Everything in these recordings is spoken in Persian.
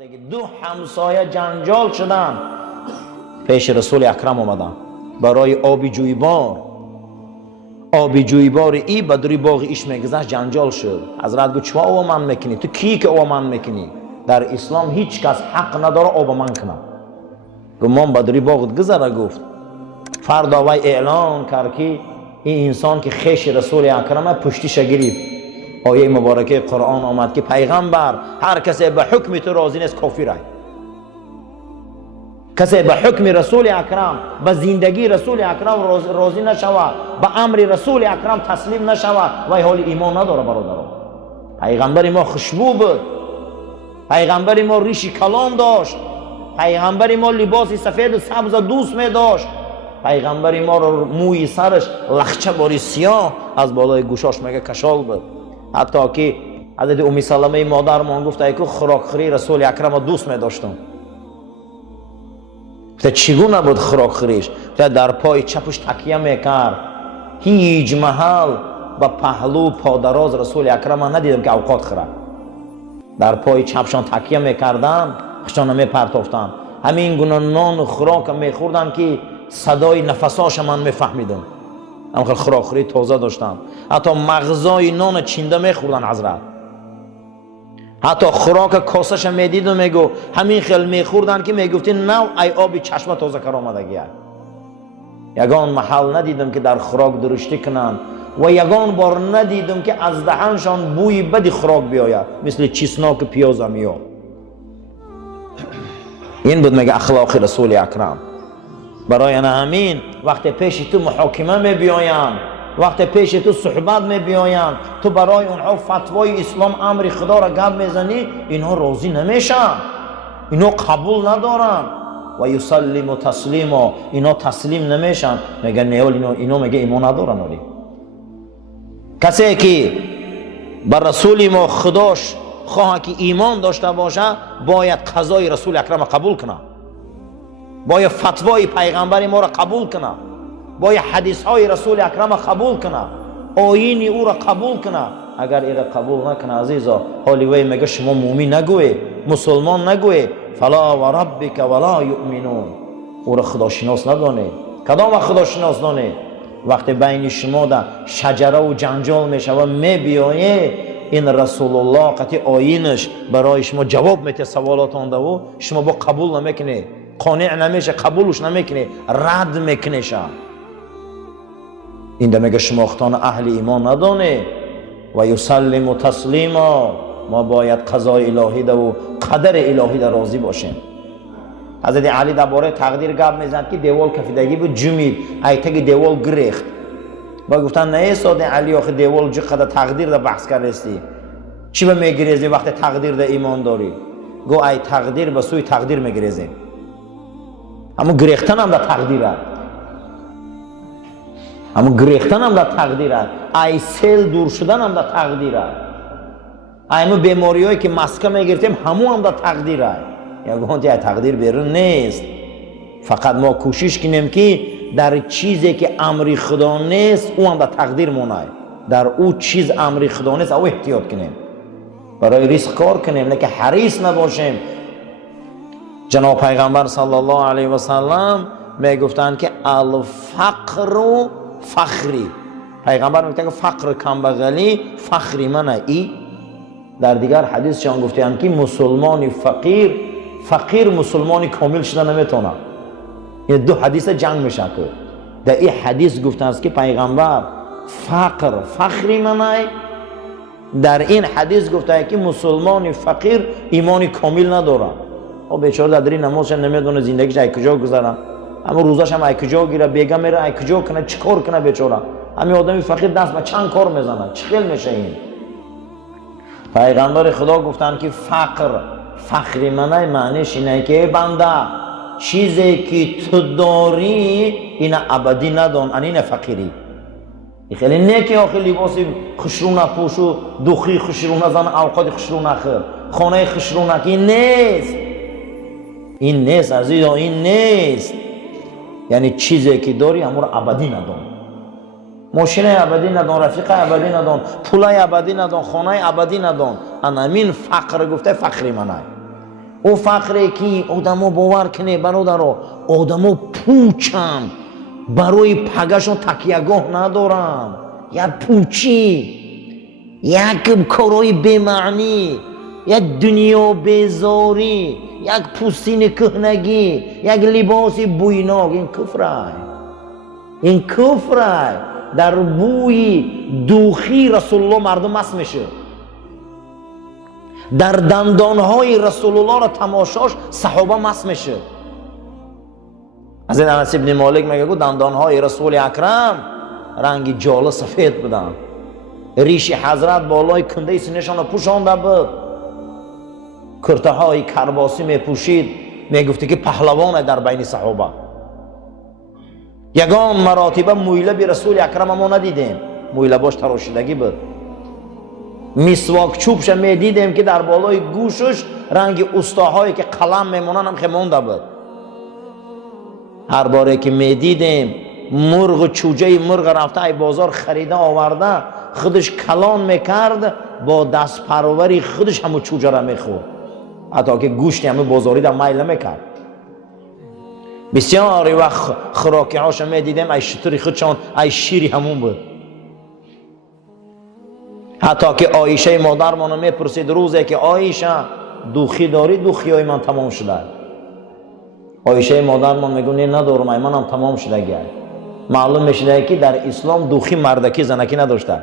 وقتی که دو همسایه جنجال شدن پیش رسول اکرم آمدن برای آبی جویبار ای بدری باغ ایش میگذشت جنجال شد. حضرت گفت چوا آب من میکنی؟ تو کی که آب من میکنی؟ در اسلام هیچ کس حق نداره آب من کنه. گفت من بدری باغ گذره. گفت فردا وی اعلان کرد که این انسان که خیش رسول اکرم پشتیش گرفت. آیه مبارکه قرآن آمد که پیغمبر هر کسی به حکم تو راضی نیست کافره. کسی به حکم رسول اکرم به زندگی رسول اکرم راضی نشود، به امر رسول اکرم تسلیم نشود وی حال ایمان نداره. برادران، پیغمبر ما خوشبو بود، پیغمبر ما ریش کلام داشت، پیغمبر ما لباس سفید و سبز دوست می داشت، پیغمبر ما رو موی سرش لخچه باری سیاه از بالای گوشاش مگه کشال بود. حتی که حضرت ام سلمه مادر ما گفت ای که خوراکخوری رسول اکرم دوست می داشتم. چگونه بود خوراکخوریش؟ در پای چپش تکیه میکرد. هیچ محل به پهلو پادراز رسول اکرم ندیدم که اوقات خوره. در پای چپشان تکیه میکردن، خشان میپرتافتن. همین گونه نان و خوراک میخوردن که صدای نفساش من میفهمیدم. همخیل خوراکخوری تازه داشتن. حتی مغزای نان چینده میخوردن حضرت. حتی خوراک کاسش میدید و میگو همین خیل میخوردن که میگفتین نو ای آبی چشم تازه کر آمدگی. یگان محل ندیدم که در خوراک درشتی کنن و یگان بار ندیدم که از دهنشان بوی بدی خوراک بیاید مثل چسناک پیاز میاد. این بود میگه اخلاق رسول اکرم. برای همین وقتی پیش تو محاکمه میبیاین، وقتی پیش تو صحبت میبیاین، تو برای اونها فتوای اسلام امر خدا را گپ میزنی، اینها راضی نمیشن، اینها قبول ندارن. و یسلم و تسلیم، اینها تسلیم نمیشن. میگه نه اینها میگه ایمان ندارن. ولی کسی که بر رسول ما خداش خواه که ایمان داشته باشه باید قضای رسول اکرم قبول کنه، باید فتوای پیغمبر ما را قبول کنه، باید حدیث های رسول اکرم قبول کنه، آیین او را قبول کنه. اگر ایره قبول نکنه عزیزا، حالی وی میگه شما مومن نگوی، مسلمان نگوی. فلا و ربک ولا یؤمنون. او را خداشناس ندانه. کدام خداشناس دانه؟ وقتی بین شما در شجره و جنجال میشه و میبیایه، این رسول الله قطعی آیینش برای شما جواب میده سوالات آنده و شما با قبول نمیکنه، قانع نمیشه، قبولش نمیکنه، رد میکنه. این ده میگه شناختن اهل ایمان ندانه. و یسلم و تسلیما، ما باید قضای الهی ده و قدر الهی ده راضی باشیم. حضرت علی درباره تقدیر گپ میزد که دیوال کفیدگی بود جمید، ایتگی دیوال گریخت. با گفتن نه ساده علی آخه دیوال جو قدر تقدیر ده بحث کردستی، چی به میگریزی وقتی تقدیر ده ایمان داری؟ گو ای تقدیر به سوی تقدیر میگریزی. اما گریختن هم ده تقدیره، اما گریختن هم در تقدیره. ای سیل دور شدن هم در تقدیره. ایمو بیماری هایی که مسکه میگرفتیم همو هم در تقدیره. یگان جای تقدیر بیرون نیست. فقط ما کوشش کنیم که در چیزی که امر خدا نیست او هم در تقدیر مونه. در او چیز امر خدا نیست او احتیاط کنیم، برای ریسک کار کنیم، نه که حریص نباشیم. جناب پیغمبر صلی الله علیه و سلم میگفتند که الفقر فخری. پیغمبر میگه که فقر کمبغلی فخری منه. ای در دیگر حدیث چون گفتند که مسلمانی فقیر مسلمانی کامل شده نمیتونه. این دو حدیث جنگ میشه که در این حدیث گفتند که پیغمبر فقر فخری منه، در این حدیث گفته که مسلمانی فقیر ایمانی کامل نداره. او بیچاره در این نمازش نمیدونه زندگیش ای کجا گذاره، اما روزاش هم ای کجا گیره، بیگا میره ای کجا کنه، چیکار کنه بیچاره. همین آدمی فقیر دست به چند کار میزنه، چخیل میشه این. پیغمبر خدا گفتن که فقر منه معنیش اینه که بنده چیزی که تو داری این ابدی ندان، این فقیری. این خیلی نیکی آخه لباسی خشرونه پوشو، دوخی خشرونه زن، اوقات خشرونه خور، خانه خشرونه، این نیست. این نیست عزیزا، این نیست. یعنی چیزی که داری امور ابدی ندان، ماشین ابدی ندان، رفیق ابدی ندان، پول ابدی ندان، خانه ابدی ندان. همین فقر گفته فقری منه. او فقره که آدمو باور کنه برادرو، آدمو پوچن برای پگشون تکیهگاه ندارن، یک پوچی، یک کارای بمعنی، یک دنیا بیزاری، یک پوستین کهنگی، یک لباس بویناک. این کفره، این کفره. در بوی دوخی رسول الله مردم مست میشه، در دندانهای رسول الله را تماشاش صحابه مست میشه. از این انس ابن مالک میگه گفت دندانهای رسول اکرم رنگ جاله سفید بودن، ریش حضرت بالای کنده سینه‌شان را پوشانده بود، کرته های کرباسی میپوشید. میگفتی که پهلوان در بین صحابه. یگان مراتبه مویله بی رسول اکرم ما ندیدیم، مویله باش تراشیدگی بود. مسواک چوبش میدیدیم که در بالای گوشش رنگ استاهایی که قلم میمونن هم خمونده بود. هر باره که میدیدیم مرغ چوجه مرغ رفته ای بازار خریده آورده، خودش کلان میکرد، با دست پروری خودش همو چوجه را میخورد، حتی که گوشتی همو بازاری در میل میکرد. بسیاری وقت خوراکی هاشو میدیدیم ای شطوری خودشان ای شیری همون بود. حتی که عایشه مادر منو میپرسید روزی که عایشه دوخی داری؟ دوخی های من تمام شده. عایشه مادر من میگه نه ندارم، ای منم تمام شده گه. معلوم میشه که در اسلام دوخی مردکی زنکی نداشته.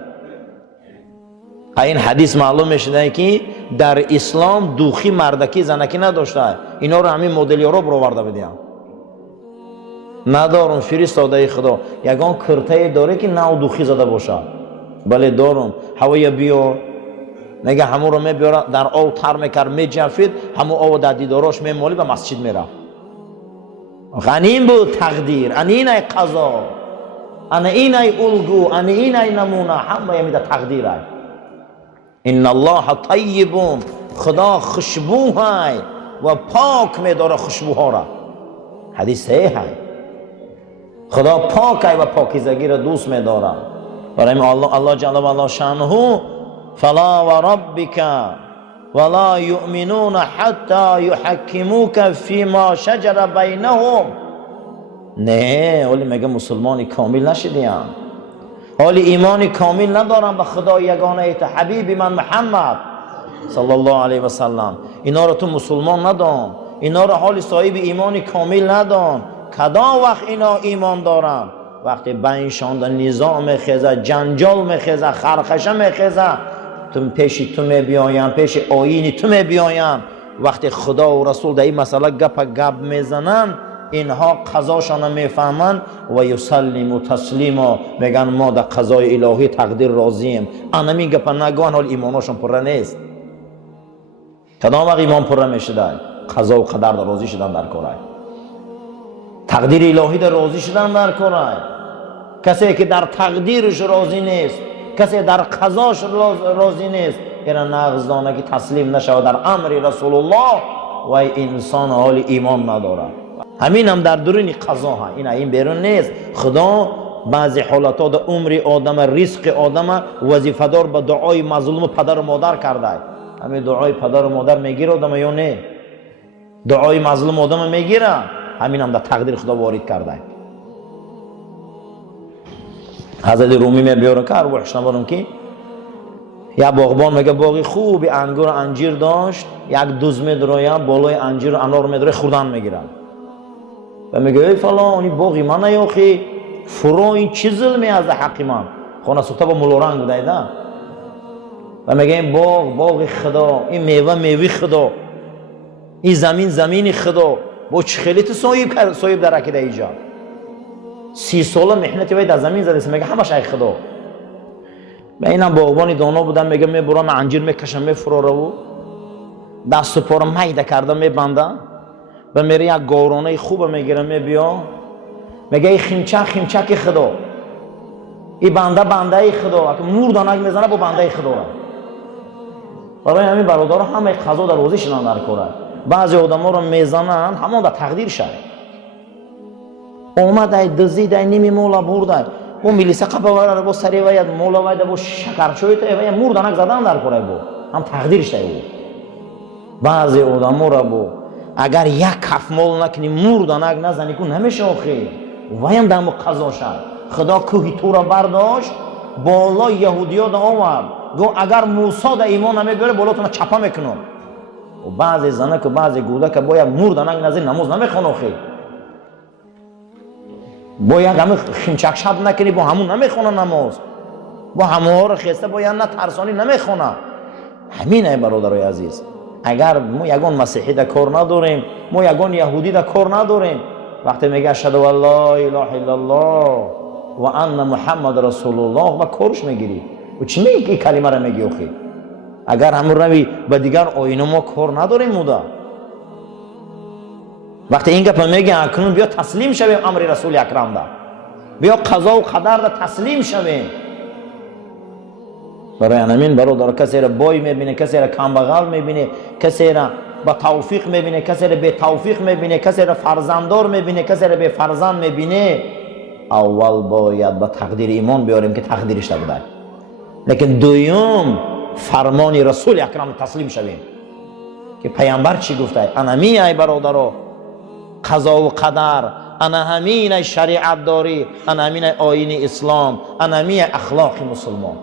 این حدیث معلوم میشه که در اسلام دوخی مردکی زنکی نداشته. اینا رو همین مدل یوروپ رو آورده بدیم. ندارم فرستاده خدا یگان کرته داره که نه دوخی زده باشه. بله دارم، هوای بیار میگه همون رو میبیاره در آب تر میکرد میجفید، همون آب در دیداراش میمالی به مسجد میره. غنیم بود تقدیر، ان این ای قضا، ان این ای الگو، ان این ای نمونه، همه میده تقدیر ای. ان الله طیبون، خدا خوشبو های و پاک میداره خوشبوها را. حدیث صحیح های، خدا پاک های و پاکیزگی را دوست میداره. برای الله جل و علا شانه فلا و ربک ولا یؤمنون حتی یحکموک فیما شجر بینهم. نه ولی میگه مسلمانی کامل نشدیم، حالی ایمانی کامل ندارم به خدا یگانه حبیبی من محمد صلی الله علیه و سلم. اینا رو تو مسلمان ندان، اینا رو حال صاحب ایمانی کامل ندان. کدام وقت اینا ایمان دارن؟ وقتی بینشان در نظام میخیزه، جنجال میخیزه، خرخشه میخیزه، تو پیش تو میبیایم، پیش آیین تو میبیایم. وقتی خدا و رسول در این مسئله گپ میزنن، اینها قضاشان میفهمن و یسلم و تسلیم و میگن ما در قضای الهی تقدیر راضیم. انمی گپ نگوان حال ایماناشون پره نیست. کدام وقت ایمان پره میشده؟ قضا و قدر در راضی شدن در کاره، تقدیر الهی در راضی شدن در کاره. کسی که در تقدیرش راضی نیست، کسی در قضاش راضی نیست، اینا نغزدانه که تسلیم نشود در امر رسول الله و انسان حال ایمان نداره. همین هم در درون قضا ها، این بیرون نیست. خدا بعضی حالات در عمر آدم، رزق آدم وظیفه دار به دعای مظلوم پدر و مادر کرده. همین دعای پدر و مادر میگیره آدم یا نه؟ دعای مظلوم آدم میگیره. همین هم در تقدیر خدا وارد کرده. حضرت رومی میبیاره که ارواحش نبارم که یا باغبان میگه باغی خوبی انگور انجیر داشت، یک دوز میدرویه بالای انجیر و انار میدرویه خوردن میگیرن و میگه ای فلانی باغی من نیاخی فرا این چی ظلمی از حقی من؟ خانه سوخته با ملورنگ بوده ایده و میگه این باغ خدا، این میوه خدا، این زمین خدا، با چه خیلی تو صاحب در عقیده ایجا 30 ساله محنتی باید در زمین زده. میگه همش ای خدا. من اینم باغبانی دانا بودم، میگه میبرم انجیر میکشم میفراره و دست و پا رو میده کردم میبندم و میره یک گارانه خوب میگیرم میبیا میگه ای خیمچک خدا، این بنده خدا، مور دانک میزنه با بنده خدا. برای همین برادر همه قضا در روزی شدن در کاره. بعضی آدم ها رو میزنن همون در تقدیر شد. اومده دزیده نیمی مولا برده و میلیسه قبه با سری وید مولا وید با شکرچوی تو مور دانک زدن در کاره بود هم تقدیر شده بود. بعضی آدمو را بو اگر یک کف مال نکنی مردنک نزنی کن نمیشه آخی ویم دمو قضا شد. خدا کوهی تو را برداشت بالا یهودیات آورد گو اگر موسی در ایمان نمیبره بالا تو چپا میکنم. و بعضی زنک و بعضی گودک باید مردنک نزنی نماز نمیخوان آخی باید همه خیمچک شب نکنی با همون نمیخونه نماز با همه ها رو خسته باید نه ترسانی نمیخونه. همینه برادرای عزیز. اگر ما یگان مسیحی در کار نداریم ما یگان یهودی در کار نداریم وقتی میگه اشهد ان لا اله الا الله و ان محمد رسول الله و کارش میگیری و چی میگی که کلمه را میگی آخی اگر همون روی به دیگر آیین ما کار نداریم مودا وقتی این گپ میگه اکنون بیا تسلیم شویم امر رسول اکرم دا بیا قضا و قدر دا تسلیم شویم. برای همین برادر کسی را بای میبینه کسی را کمبغل میبینه کسی را با توفیق میبینه کسی را بی توفیق میبینه کسی را فرزنددار میبینه کسی را بی فرزند میبینه اول باید با تقدیر ایمان بیاریم که تقدیرش بوده لیکن دوم فرمان رسول اکرم تسلیم شویم که پیامبر چی گفته انمی ای برادرو قضا و قدر انا همین شریعت داری انا همین آیین اسلام انا همین اخلاق مسلمان.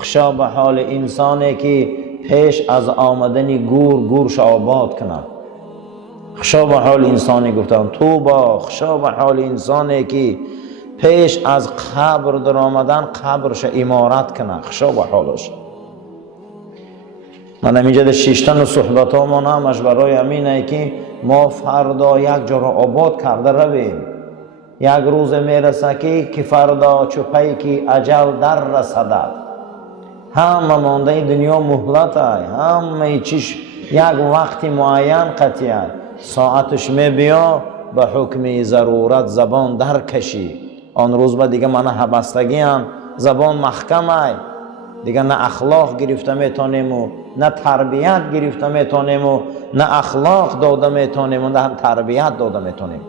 خشا به حال انسانی که پیش از آمدن گورش آباد کنه. خشا به حال انسانی گفتم تو با خشا به حال انسانی که پیش از قبر در آمدن قبرش امارت کنه. خشا به حالش. من همینجا در شیشتن صحبت ها ما همش برای همینه که ما فردا یک جا را آباد کرده رویم. یک روز میرسه که فردا چوپی که اجل در رسدد همه مانده دنیا مهلت های همه چیش یک وقت معین قطعی ساعتش میبیا به حکم ضرورت زبان در کشی آن روز با دیگه من حبستگی هم زبان محکم های دیگه نه اخلاق گرفته میتونیم و نه تربیت گرفته میتونیم و نه اخلاق داده میتونیم و نه تربیت داده میتونیم.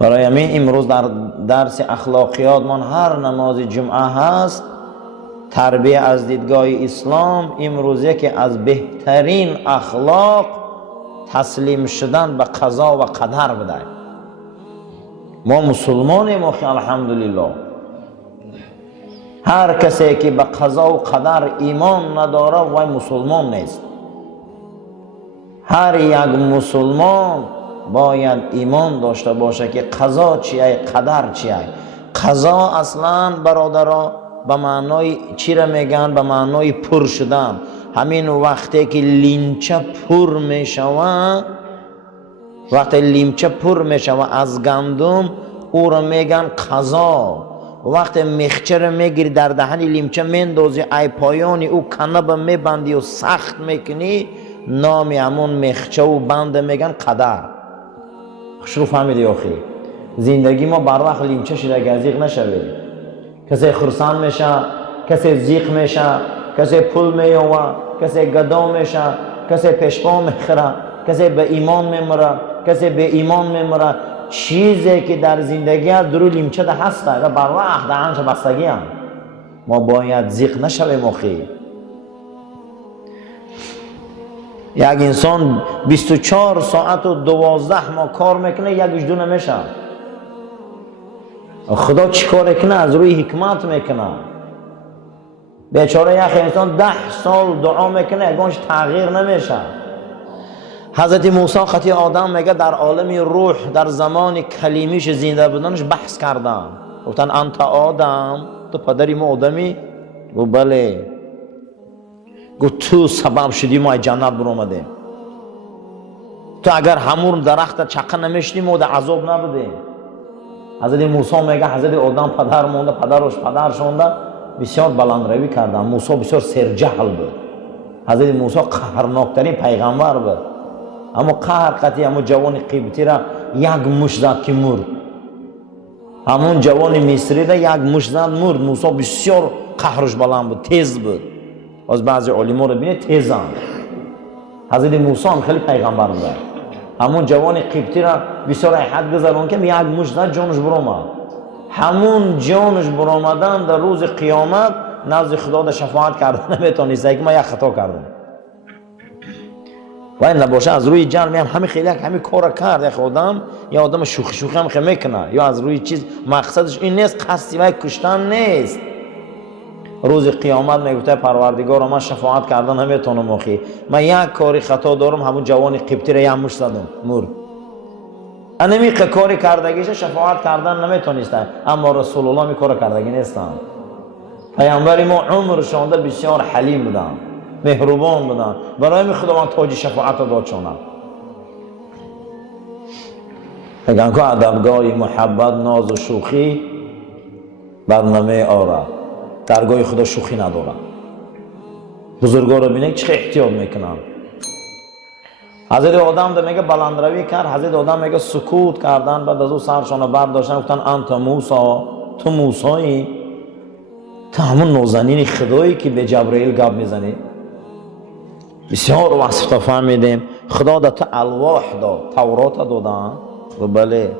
برای همین امروز در درس اخلاقیات من هر نماز جمعه هست تربیت از دیدگاه اسلام امروز یکی از بهترین اخلاق تسلیم شدن به قضا و قدر بده. ما مسلمانیم و الحمدلله هر کسی که به قضا و قدر ایمان نداره وای مسلمان نیست. هر یک مسلمان باید ایمان داشته باشه که قضا چیه قدر چیه. قضا اصلا برادرها به معنای چی را میگن؟ به معنای پر شدن. همین وقتی که لیمچه پر میشوه وقتی لیمچه پر میشوه از گندم او را میگن قضا. وقتی مخچه را میگیری در دهن لیمچه میندازی ای پایانی او کنه میبندی و سخت میکنی نام همون مخچه و بند میگن قدر. خوش فهمیدی آخی زندگی ما بر وقت لیمچه شده که زیق نشوید. کسی خرسان میشه کسی زیق میشه کسی پول میوه کسی گدا میشه کسی پشپا میخوره کسی به ایمان میمره کسی به ایمان میمره. چیزی که در زندگی از درو لیمچه ده هسته و بر وقت دهنش بستگی هم ما باید زیق نشویم آخی. یک انسان 24 ساعت و 12 ماه کار میکنه یکیش دو نمیشه. خدا چی کار کنه؟ از روی حکمت میکنه. بیچاره یک انسان 10 سال دعا میکنه یکانش تغییر نمیشه. حضرت موسی خطی آدم میگه در عالم روح در زمان کلیمیش زنده بودنش بحث کردن گفتن انت آدم تو پدری ما آدمی؟ گفت بله. گفت تو سبب شدی ما جنت برآمدیم. تو اگر همون درخت چقه نمیشتی ما در عذاب نبودیم. حضرت موسی میگه حضرت آدم پدر مونده پدرش پدر شونده بسیار بلند روی کردن. موسی بسیار سرجهل بود. حضرت موسی قهرناکترین پیغمبر بود. اما قهر قطعی همون جوان قبطی را یک مشت زد که مرد. همون جوان مصری را یک مشت زد مرد. موسی بسیار قهرش بلند بود تیز بود. از بعضی علما رو بینید تیزن. حضرت موسی هم خیلی پیغمبر بود. همون جوان قبطی را بسیار حد گذرون که یک مشت زد جانش برآمد. همون جانش برآمدن در روز قیامت نزد خدا در شفاعت کردن نمیتونست که ما یک خطا کردم. و این نباشه از روی جان میام همین خیلی همین کار کرد خودم، یا آدم شوخی هم خیلی میکنه، یا از روی چیز مقصدش این نیست، قصدی وای کشتن نیست. روز قیامت میگفته پروردگار من شفاعت کردن نمیتونم مخی، من یک کاری خطا دارم، همون جوان قبطی را یه مش زدم مرد. انمی کاری کردگیش شفاعت کردن نمیتونستن، اما رسول الله می کار کردگی نیستن. پیامبر ما عمرشان بسیار حلیم بودن، مهربان بودن، برای خداوند تاج شفاعت داد چونم. اگر که ادبگاه محبت ناز و شوخی برنامه آره، درگاه خدا شوخی نداره. بزرگا رو بینه چه احتیاط میکنن. حضرت آدم ده میگه بلندروی کرد، حضرت آدم میگه سکوت کردن، بعد از او سرشان برداشتن گفتن انت موسی، تو موسایی، تو همون نازنین خدایی که به جبرائیل گپ میزنی. بسیار وصف تا فهمیدیم. خدا ده تو الواح داد، تورات دادن. بله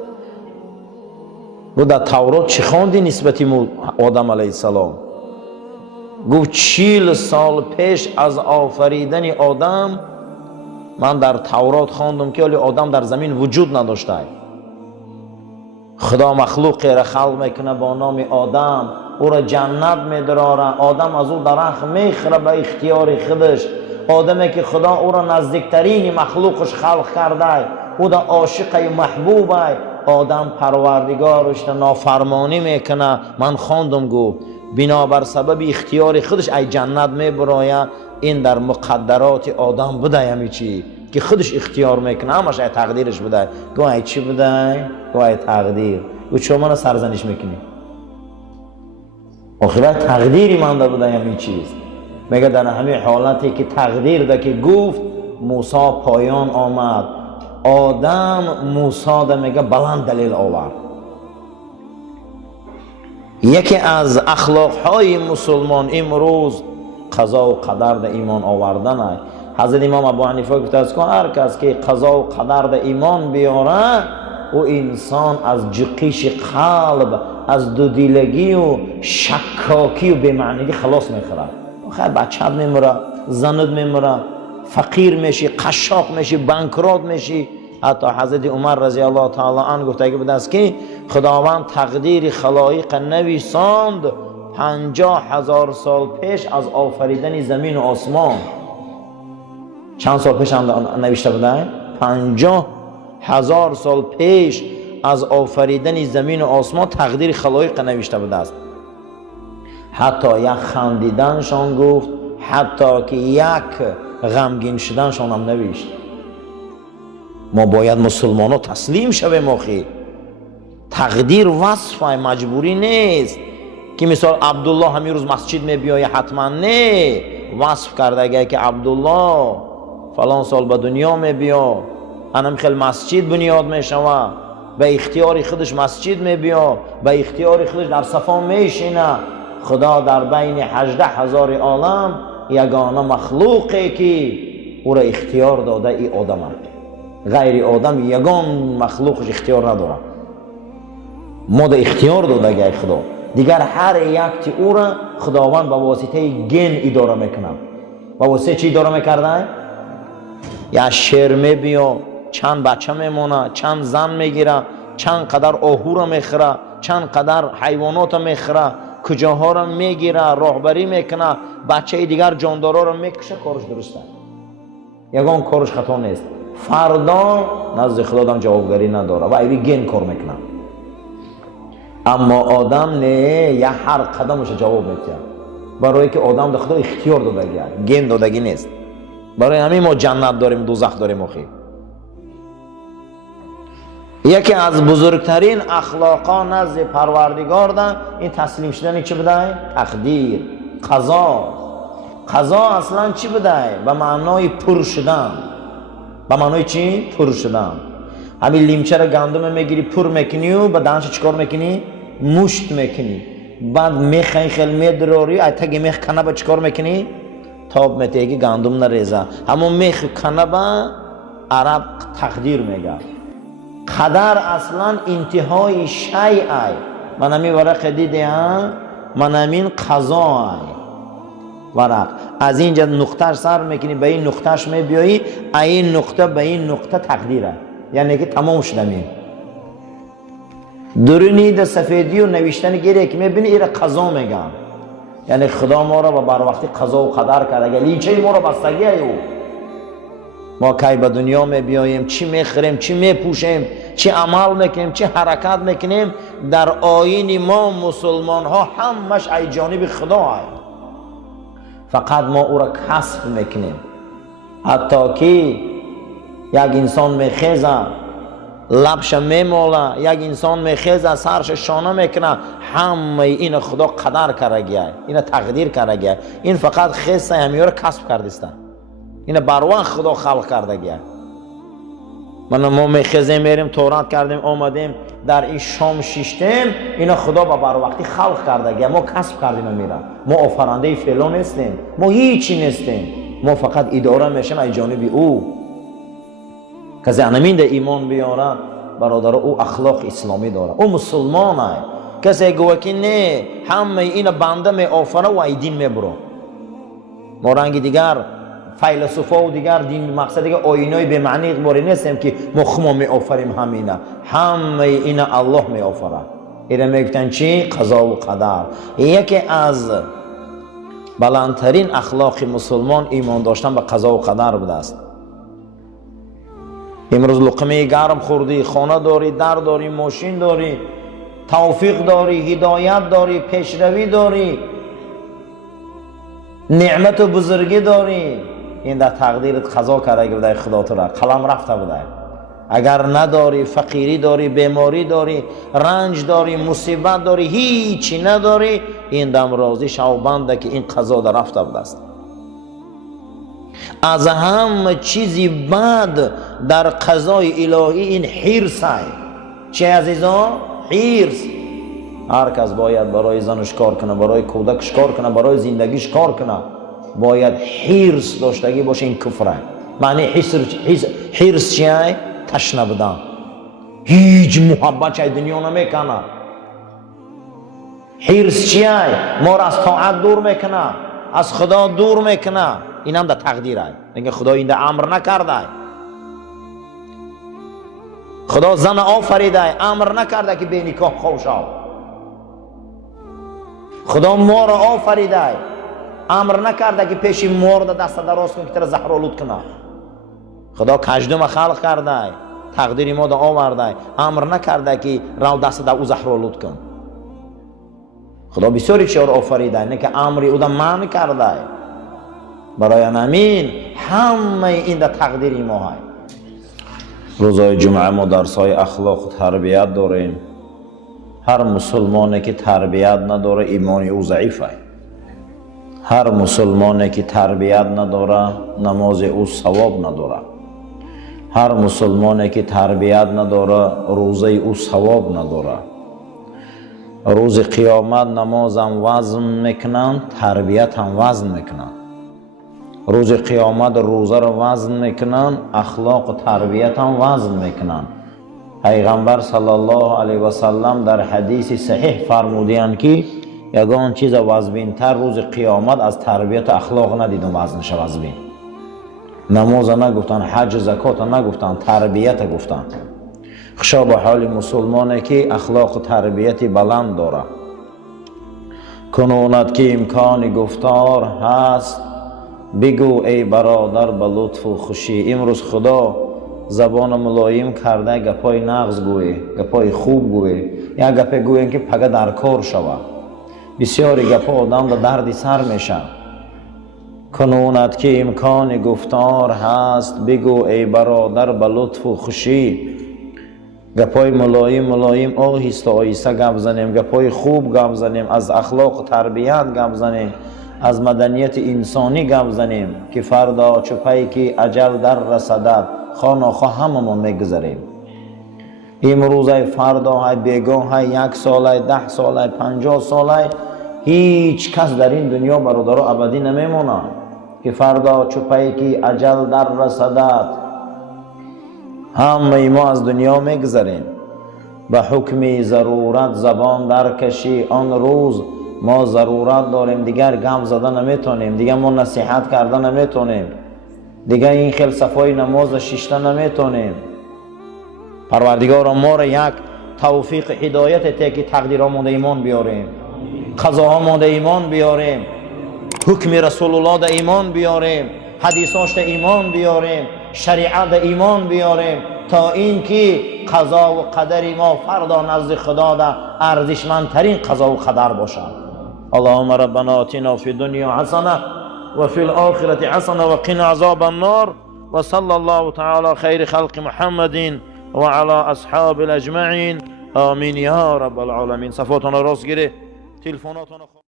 گفت در تورات چی خواندی نسبتی آدم علیه السلام؟ گفت 40 سال پیش از آفریدن آدم من در تورات خواندم که ولی آدم در زمین وجود نداشته. خدا مخلوقی را خلق میکنه با نام آدم، او را جنت میدراره، آدم از او درخت میخوره به اختیار خودش. آدمی که خدا او را نزدیکترین مخلوقش خلق کرده، او دا عاشق محبوبه، آدم پروردگارش نافرمانی میکنه. من خواندم گفت بنابر سبب اختیار خودش ای جنت میبراید. این در مقدرات آدم بوده، همی چی که خودش اختیار میکنه، همش ای تقدیرش بوده. گوه ای چی بوده؟ گوه ای تقدیر. گوه چون من سرزنش میکنی؟ آخرت تقدیری منده بوده همی چیز. میگه در همین حالتی که تقدیر ده که گفت موسی پایان آمد، آدم موسی ده میگه بلند دلیل آورد. یکی از اخلاقهای مسلمان امروز قضا و قدر ده ایمان آوردن است. حضرت امام ابو حنیفه گفته است که هر کس که قضا و قدر ده ایمان بیاره، او انسان از جقیش قلب، از دودیلگی و شکاکی و بی‌معنی خلاص میخوره. خیر بچه‌ت میموره، زنت میموره، فقیر میشی، قشاق میشی، بانکرات میشی. حتی حضرت عمر رضی الله تعالی عنه گفته بود است که خداوند تقدیر خلایق نویساند 50,000 سال پیش از آفریدن زمین و آسمان. چند سال پیش نوشته بوده؟ 50,000 سال پیش از آفریدن زمین و آسمان تقدیر خلایق نوشته بوده است. حتی یک خندیدنشان گفت، حتی که یک غمگین شدنشان هم نوشت. ما باید مسلمانو تسلیم شویم. آخی تقدیر وصفه، مجبوری نیست که مثال عبدالله همین روز مسجد می بیایه حتما نه. وصف کرده که عبدالله فلان سال به دنیا می بیا، انم خیلی مسجد بنیاد می شوه، به اختیار خودش مسجد می بیا، به اختیار خودش در صفا می شینه. خدا در بین 18,000 عالم یگانه مخلوقی که او را اختیار داده ای آدم است. غیر آدم یگان مخلوقش اختیار نداره. ما دا اختیار داده گه خدا. دیگر هر یک او را خداوند با واسطه گن اداره میکنه. با واسطه چی اداره میکرده؟ یا شیر میبیا، چند بچه میمونه، چند زن میگیره، چند قدر آهو را میخوره، چند قدر حیوانات میخوره، کجاها را میگیره، راهبری میکنه، بچه دیگر جاندارا را میکشه. کارش درسته، یگان کارش خطا نیست. فردا نزد خدا دم جوابگری نداره و ایوی گن کار میکنه. اما آدم نه، یا هر قدمش جواب میده، برای که آدم ده خدا اختیار دادگی، گن دادگی نیست. برای همین ما جنت داریم، دوزخ داریم. آخی یکی از بزرگترین اخلاقا نزد پروردگار ده این تسلیم شدن چی بوده؟ تقدیر، قضا. قضا اصلا چی بوده؟ به معنای پر شدن. به معنای چی؟ پر شدن. همین لیمچه را گندم میگیری پر میکنی و به دانش چیکار میکنی؟ مشت میکنی. بعد میخ خیلی میدراری، ایتگی میخ کنه با چیکار میکنی؟ تاب میتگی گندم نریزه. همون میخ کنه با عرب تقدیر میگه. قدر اصلا انتهای شیء. من همین ورق دیدم، من همین قضا. ورق. از اینجا نقطهش سر میکنی به این نقطهش میبیایی، این نقطه به این نقطه تقدیره، یعنی که تمام شدمیم. درونی سفیدی و نوشتن گیره که میبینی ایره قضا میگن، یعنی خدا ما را بر وقتی قضا و قدر کرده. اگر لیچه ما را بستگی او ما کی به دنیا میبیاییم، چی میخوریم، چی میپوشیم، چی عمل میکنیم، چی حرکت میکنیم، در آیین ما مسلمان ها همش ای جانب خدا هست. فقط ما او را کسب میکنیم. حتی که یک انسان میخیزه لبش میماله، یک انسان میخیزه سرش شانه میکنه، همه این خدا قدر کرده گیه، این تقدیر کرده گیه. این فقط خیزه همیه را کسب کردیسته، این بروان خدا خلق کرده گیه. ما میخیزیم میریم تورات کردیم آمدیم در این شام شیشتیم، این خدا با بروقتی خلق کرده گیه. ما کسب کردیم میرم، ما آفرنده فعلا نیستیم، ما هیچی نیستیم، ما فقط اداره میشیم ای جانب او. کسی انمین ده ایمان بیاره برادر او اخلاق اسلامی داره، او مسلمان های. کسی گوه که نه همه این بنده می آفره و ای دین می برو. ما رنگ دیگر فیلسوفا و دیگر دین مقصد دیگر آینای به معنی اقباری نیستیم که ما خما می آفریم همینه، همه این الله می آفره. ایره می گفتن چی؟ قضا و قدر. یکی از بلندترین اخلاق مسلمان ایمان داشتن به قضا و قدر بوده است. امروز لقمه گرم خوردی، خانه داری، در داری، ماشین داری، توفیق داری، هدایت داری، پیشروی داری، نعمت و بزرگی داری، این در تقدیرت قضا کرده بوده خدا تو را، قلم رفته بوده. اگر نداری، فقیری داری، بیماری داری، رنج داری، مصیبت داری، هیچی نداری، این دم راضی شو بنده که این قضا در رفته بوده است. از همه چیزی بد در قضای الهی این حرص است. چه عزیزان؟ حرص. هر کس باید برای زنش کار کنه، برای کودکش کار کنه، برای زندگیش کار کنه، باید حرص داشتگی باشه. این کفره. معنی حرص چیه؟ تشنه بودن، هیچ محبت چه دنیا نمیکنه. حرص چیه؟ ما را از طاعت دور میکنه، از خدا دور میکنه. این هم در تقدیر است. میگه خدا این در امر نکرده، خدا زن آفریده، امر نکرده که به نکاح خوش شو. خدا ما را آفریده، امر نکرده که پیش مرد دست دراز کن که تر زهرآلود کنه. خدا کژدم خلق کرده، تقدیر ما را آورده، امر نکرده که رو دست در او زهرآلود کن. خدا بسیاری چیزا آفریده، نه که امری او را منع کرده. برای همین همه این در تقدیر ما هست. روزای جمعه ما درسای اخلاق و تربیت داریم. هر مسلمانی که تربیت نداره ایمانی او ضعیفه. هر مسلمانی که تربیت نداره نماز او ثواب نداره. هر مسلمانی که تربیت نداره روزه او ثواب نداره. روز قیامت نماز هم وزن میکنن، تربیت هم وزن میکنن. روز قیامت روزه رو وزن میکنن، اخلاق و تربیت هم وزن میکنن. پیغمبر صلی الله علیه و سلم در حدیث صحیح فرمودند که یگان چیز وزبین تر روز قیامت از تربیت و اخلاق ندیدم وزنش وزبین. نماز نگفتن، حج زکات نگفتن، تربیت گفتن. خشا به حال مسلمانه که اخلاق و تربیت بلند داره. کنونت که امکان گفتار هست بگو ای برادر به لطف و خوشی. امروز خدا زبان ملایم کرده گپای نغز گوی، گپای خوب گوی، یا گپ گوین که پگه در کار شوه. بسیاری گپا آدم در دردی سر میشه. کنونت که امکان گفتار هست بگو ای برادر به لطف و خوشی. گپای ملایم آهسته آهسته گپ زنیم، گپای خوب گپ زنیم، از اخلاق و تربیت گپ زنیم، از مدنیت انسانی گپ زنیم که فردا چپایی که اجل در رسدد خاناخواه هممون میگذاریم. امروز های فردا های بیگاه های 1 سال های 10 سال های 50 سال های هیچ کس در این دنیا برادر ابدی نمیمونه که فردا چپایی که اجل در رسدد همه ما از دنیا میگذاریم. به حکم ضرورت زبان در کشی آن روز ما ضرورت داریم، دیگر گم زدن نمیتونیم، دیگر ما نصیحت کردن نمیتونیم، دیگر این خیل صفای نماز شیشتن نمیتونیم. پروردگار ما را یک توفیق هدایت ته که تقدیرامون ایمان بیاریم، قضاهامون ایمان بیاریم، حکم رسول الله دا ایمان بیاریم، حدیثاش دا ایمان بیاریم، شریعت دا ایمان بیاریم، تا این که قضا و قدر ما فردا نزد خدا دا ارزشمندترین قضا و قدر باشد. اللهم ربنا آتنا فی الدنیا حسنه و فی الاخرة حسنه و قنا عذاب النار و صلی الله تعالی خیر خلق محمد و علی اصحاب الاجمعین. آمین یا رب العالمین. صفاتنا راست گیره، تلفوناتنا